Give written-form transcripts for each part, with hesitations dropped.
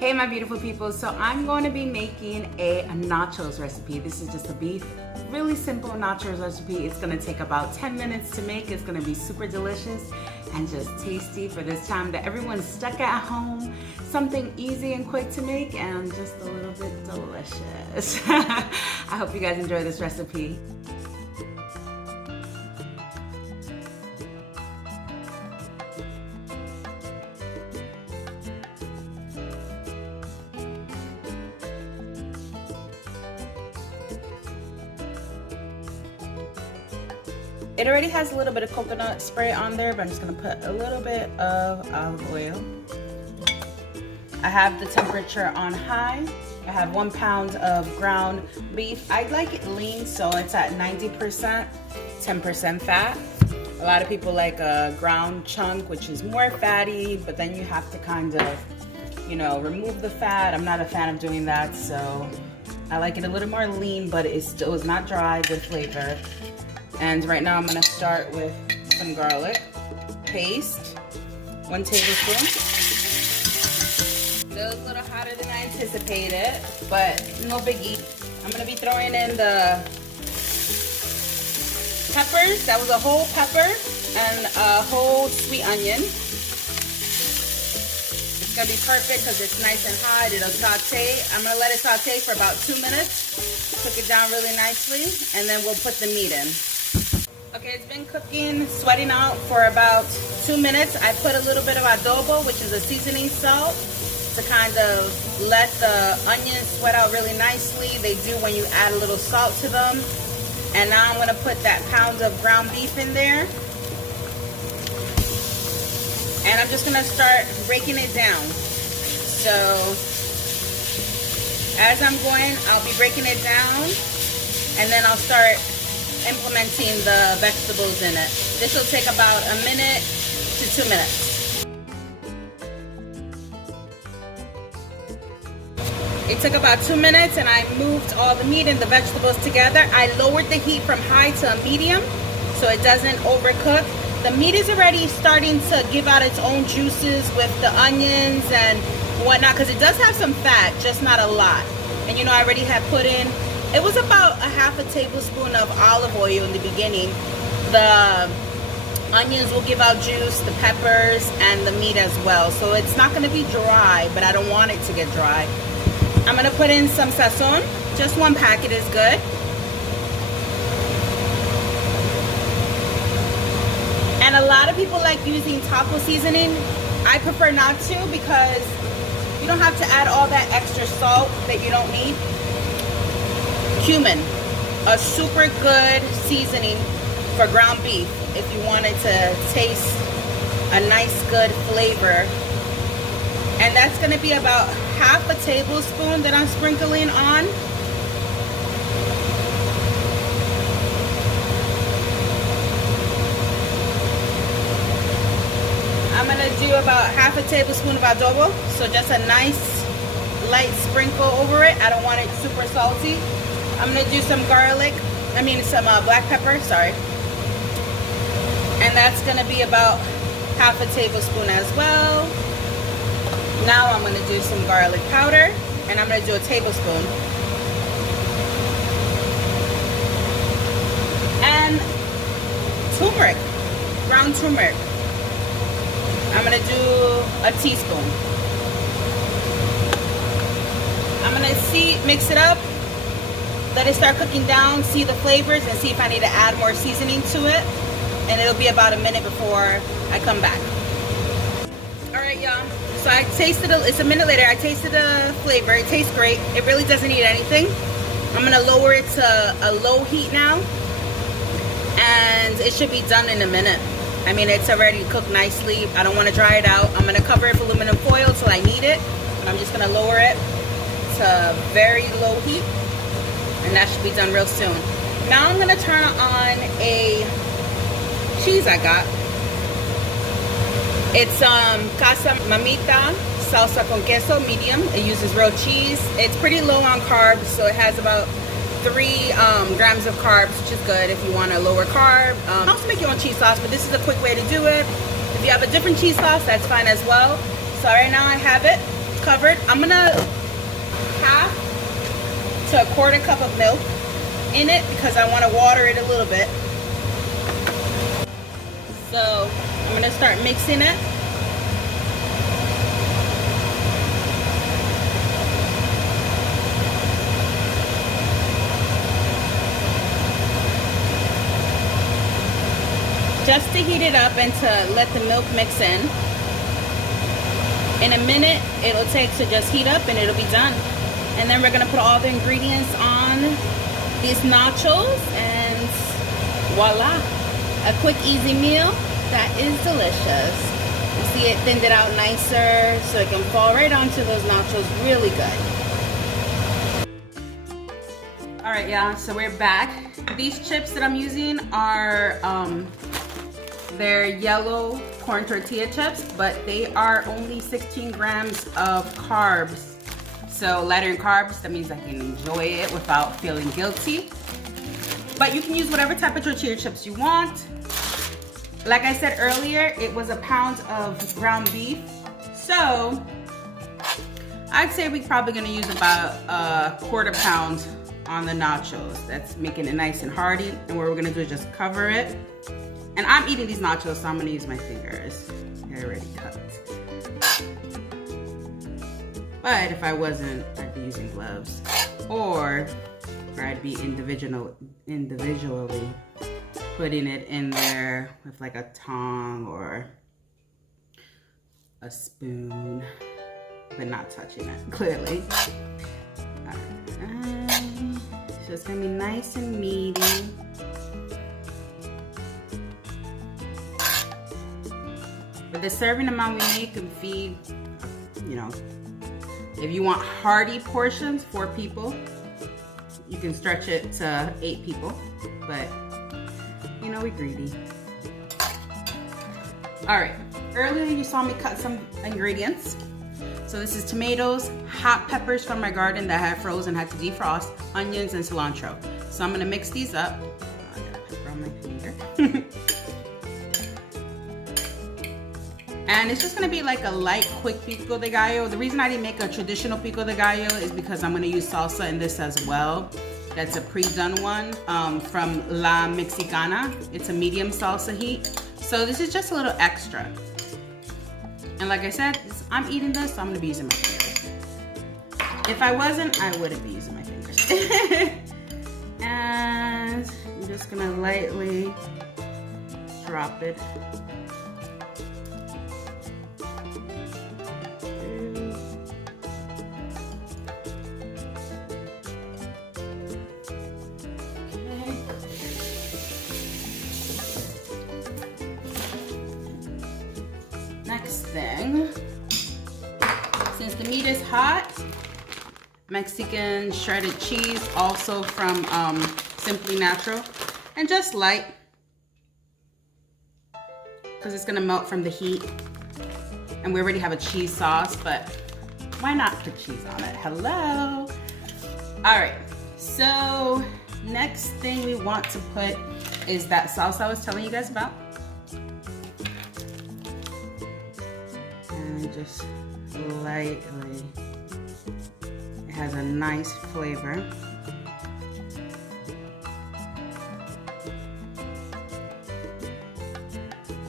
Hey my beautiful people, so I'm going to be making a nachos recipe. This is just a beef, really simple nachos recipe. It's going to take about 10 minutes to make. It's going to be super delicious and just tasty for this time that everyone's stuck at home. Something easy and quick to make and just a little bit delicious. I hope you guys enjoy this recipe. It already has a little bit of coconut spray on there, but I'm just gonna put a little bit of olive oil. I have the temperature on high. I have 1 pound of ground beef. I like it lean, so it's at 90%, 10% fat. A lot of people like a ground chunk, which is more fatty, but then you have to kind of, you know, remove the fat. I'm not a fan of doing that, so I like it a little more lean, but it still is not dry, good flavor. And right now I'm gonna start with some garlic paste, 1 tablespoon. Still a little hotter than I anticipated, but no biggie. I'm gonna be throwing in the peppers. That was a whole pepper and a whole sweet onion. It's gonna be perfect because it's nice and hot. It'll saute. I'm gonna let it saute for about 2 minutes. Cook it down really nicely, and then we'll put the meat in. Okay, it's been cooking, sweating out for about 2 minutes. I put a little bit of adobo, which is a seasoning salt, to kind of let the onions sweat out really nicely. They do when you add a little salt to them. And now I'm gonna put that pound of ground beef in there. And I'm just gonna start breaking it down. So, as I'm going, I'll be breaking it down, and then I'll start implementing the vegetables in it. This will take about 1 minute to 2 minutes. It took about 2 minutes and I moved all the meat and the vegetables together. I lowered the heat from high to a medium so it doesn't overcook. The meat is already starting to give out its own juices with the onions and whatnot, because it does have some fat, just not a lot. And you know, I already had put in, it was about a half a tablespoon of olive oil in the beginning. The onions will give out juice, the peppers, and the meat as well. So it's not gonna be dry, but I don't want it to get dry. I'm gonna put in some sazon. Just 1 packet is good. And a lot of people like using taco seasoning. I prefer not to, because you don't have to add all that extra salt that you don't need. Cumin, a super good seasoning for ground beef if you wanted to taste a nice good flavor. And that's going to be about half a tablespoon that I'm sprinkling on. I'm going to do about half a tablespoon of adobo, so just a nice light sprinkle over it. I don't want it super salty. I'm gonna do some some black pepper, sorry. And that's gonna be about half a tablespoon as well. Now I'm gonna do some garlic powder, and I'm gonna do a tablespoon. And turmeric, ground turmeric. I'm gonna do a teaspoon. I'm gonna mix it up. Let it start cooking down, see the flavors, and see if I need to add more seasoning to it. And it'll be about 1 minute before I come back. All right, y'all. So I tasted it's 1 minute later. I tasted the flavor. It tastes great. It really doesn't need anything. I'm gonna lower it to a low heat now, and it should be done in 1 minute. I mean, it's already cooked nicely. I don't want to dry it out. I'm gonna cover it with aluminum foil till I need it. And I'm just gonna lower it to very low heat. And that should be done real soon. Now I'm gonna turn on a cheese I got. It's Casa Mamita Salsa con Queso, medium. It uses real cheese. It's pretty low on carbs, so it has about 3 grams of carbs, which is good if you want a lower carb. You can also make your own cheese sauce, but this is a quick way to do it. If you have a different cheese sauce, that's fine as well. So right now I have it. covered. I'm gonna half to a quarter cup of milk in it because I want to water it a little bit. So I'm gonna start mixing it. Just to heat it up and to let the milk mix in. In a minute, it'll take to just heat up and it'll be done. And then we're gonna put all the ingredients on these nachos and voila. A quick, easy meal that is delicious. You see it thinned it out nicer so it can fall right onto those nachos really good. All right, yeah, so we're back. These chips that I'm using are, they're yellow corn tortilla chips, but they are only 16 grams of carbs. So lighter in carbs, that means I can enjoy it without feeling guilty. But you can use whatever type of tortilla chips you want. Like I said earlier, it was a pound of ground beef. So I'd say we're probably gonna use about a quarter pound on the nachos. That's making it nice and hearty. And what we're gonna do is just cover it. And I'm eating these nachos, so I'm gonna use my fingers. They're already cut. But if I wasn't, I'd be using gloves. Or I'd be individually putting it in there with like a tongue or a spoon, but not touching it, clearly. So it's gonna be nice and meaty. But the serving amount we make can feed, you know, if you want hearty portions, 4 people, you can stretch it to 8 people, but you know, we're greedy. All right, earlier you saw me cut some ingredients. So this is tomatoes, hot peppers from my garden that I had frozen, had to defrost, onions, and cilantro. So I'm gonna mix these up. Oh, I got a pepper on my finger. And it's just gonna be like a light, quick pico de gallo. The reason I didn't make a traditional pico de gallo is because I'm gonna use salsa in this as well. That's a pre-done one from La Mexicana. It's a medium salsa heat. So this is just a little extra. And like I said, I'm eating this, so I'm gonna be using my fingers. If I wasn't, I wouldn't be using my fingers. And I'm just gonna lightly drop it. Next thing, since the meat is hot, Mexican shredded cheese, also from Simply Natural, and just light, because it's gonna melt from the heat. And we already have a cheese sauce, but why not put cheese on it? Hello. All right, so next thing we want to put is that salsa I was telling you guys about. Just lightly. It has a nice flavor.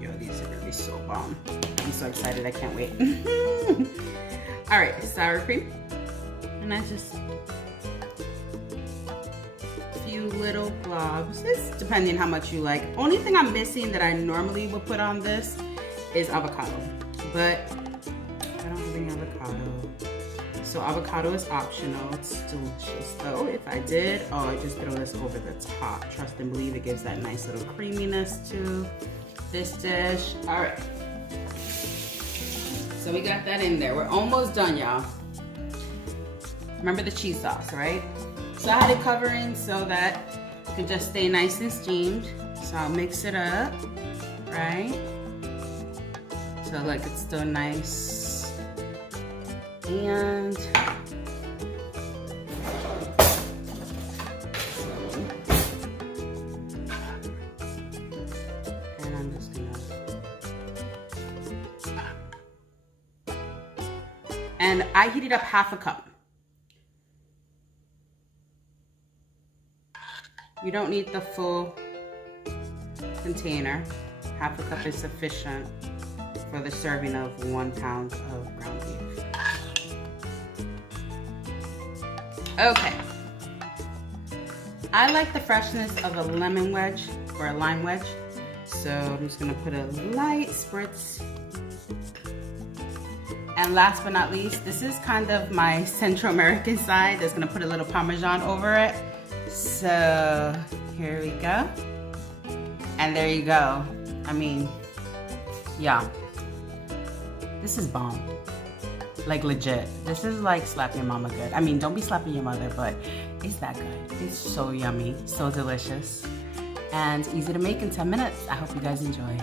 Yo, these are gonna be so bomb. I'm so excited, I can't wait. All right, sour cream. And I just a few little globs. It's depending how much you like. Only thing I'm missing that I normally would put on this is avocado. But I don't have any avocado. So avocado is optional. It's delicious though. If I did, oh, I just throw this over the top. Trust and believe, it gives that nice little creaminess to this dish. All right. So we got that in there. We're almost done, y'all. Remember the cheese sauce, right? So I had it covering so that it can just stay nice and steamed. So I'll mix it up, right? So like it's still nice. And I'm just gonna And I heated up half a cup. You don't need the full container. Half a cup is sufficient for the serving of 1 pound of ground beef. Okay. I like the freshness of a lemon wedge or a lime wedge. So I'm just gonna put a light spritz. And last but not least, this is kind of my Central American side. That's gonna put a little Parmesan over it. So here we go. And there you go. I mean, yeah. This is bomb. Like legit. This is like slap your mama good. I mean, don't be slapping your mother, but it's that good. It's so yummy, so delicious, and easy to make in 10 minutes. I hope you guys enjoy.